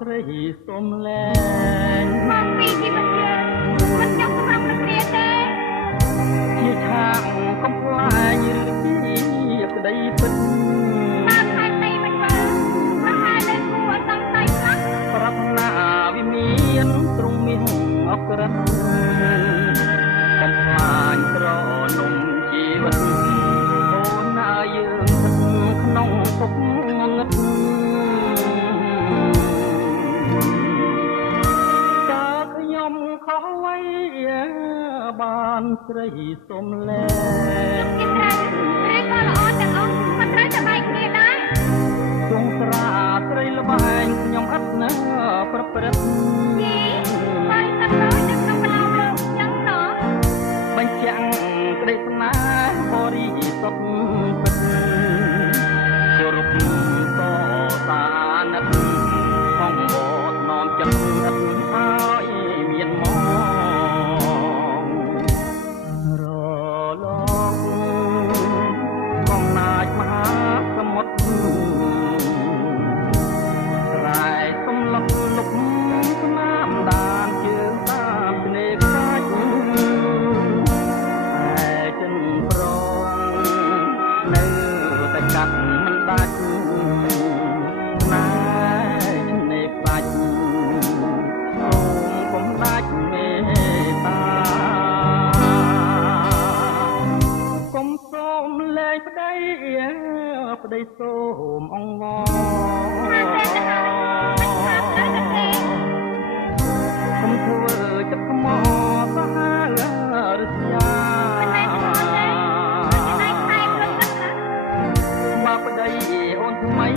ស្រីសុំលែងមកពីជីវិតយើងមិនចង់សម្រាប់ប្រគ្រាទេជាឆាកកំប្លែងឬជាក្តីពិតតាមខែទីមិនមើលប្រហែលលើគួរអត់ต้องតែខ្លះប្រាថ្នាវិមានទ្រង់មានអក្រិតកំប្លាញត្រនំជីវិតអូនណាយើងស្ថិតក្នុងពុកងងឹតតើខ្ញុំខុសអ្វីបានស្រីសុំលែងគេត្រូវឬក៏ល្អទាំងអស់មិនត្រូវតែបែកគ្នាដែរទងស្រាស្រីល្បែងខ្ញុំអត់នៅប្រព្រឹត្តយីបាយទឹកដូចនៅក្នុងកន្លងលោកចឹងណោះបញ្ចាំងក្តីស្នេហ៍បរិសុទ្ធពិតគោរពតសានិតផងបត់នាំចិត្តឥតឲ្យមានមករលកកំណាចមហាសមុទ្រស្រែសំឡុកលុកស្នាមដានជើងតាមស្នេហ៍ខ្លាចតែចិនប្រងនៅតែកាត់មិនដាច់ណែស្នេហ៍ខ្លាចអូនកុំដាច់មេត្តាកុំសូមលែងប្តីប្តីសូមអង្វរកុំធ្វើចិត្តខ្មោចសាហាវរស្យាមកប្តីអូនថ្មី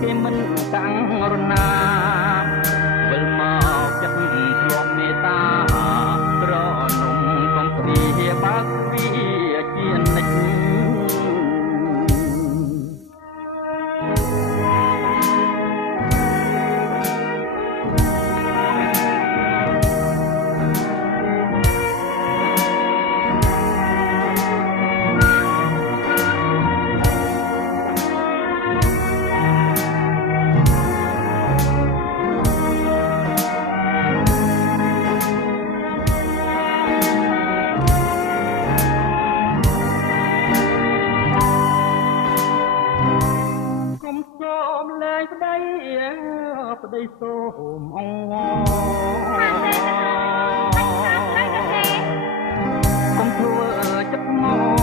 គេមិនកាំងរណាវិលមកចិត្តធ្លាប់មេត្តាប្រនំកុំព្រាបើកទ្វារជានិច្ចសូមលែងប្តីប្តីសូមអង្វរកុំធ្វើចិត្តខ្មោច